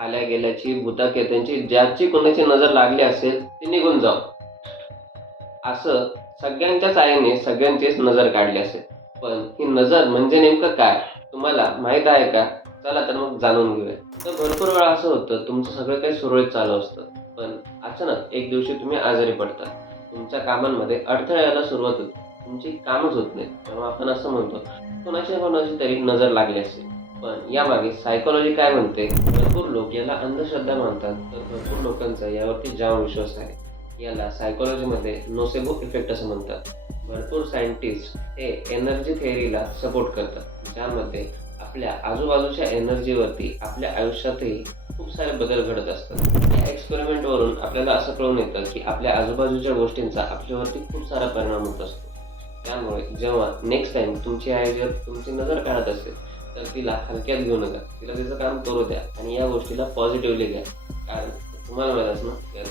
आल्या गेल्याची, भूताखेत्यांची, ज्याची कोणाची नजर लागली असेल ती निघून जाव. असं सगळ्यांच्याच आईने सगळ्यांचीच नजर काढली असेल. पण ही नजर म्हणजे नेमकं काय तुम्हाला माहीत आहे का? चला तर मग जाणून घेऊया. तर भरपूर वेळा असं होतं, तुमचं सगळं काही सुरळीत चालू असतं, पण अचानक एक दिवशी तुम्ही आजारी पडता. तुमच्या कामांमध्ये अडथळे यायला सुरुवात होते. तुमची कामच होत नाहीत. तेव्हा आपण असं म्हणतो, कोणाची ना कोणाची तरी नजर लागली असेल. पण यामागे सायकॉलॉजी काय म्हणते? भरपूर लोक याला अंधश्रद्धा मानतात, तर भरपूर लोकांचा यावरती जाम विश्वास आहे. याला सायकॉलॉजीमध्ये नोसेबो इफेक्ट असं म्हणतात. भरपूर सायंटिस्ट हे एनर्जी थेअरीला सपोर्ट करतात, ज्यामध्ये आपल्या आजूबाजूच्या एनर्जीवरती आपल्या आयुष्यातही खूप सारे बदल घडत असतात. या एक्सपेरिमेंटवरून आपल्याला असं कळून येतं की आपल्या आजूबाजूच्या गोष्टींचा आपल्यावरती खूप सारा परिणाम होत असतो. त्यामुळे जेव्हा नेक्स्ट टाइम तुमची आई जर तुमची नजर काढत असेल, तर तिला हलक्यात घेऊ नका. तिला तिचं काम करू द्या आणि या गोष्टीला पॉझिटिव्हली घ्या. कारण तुम्हाला माहीत असणार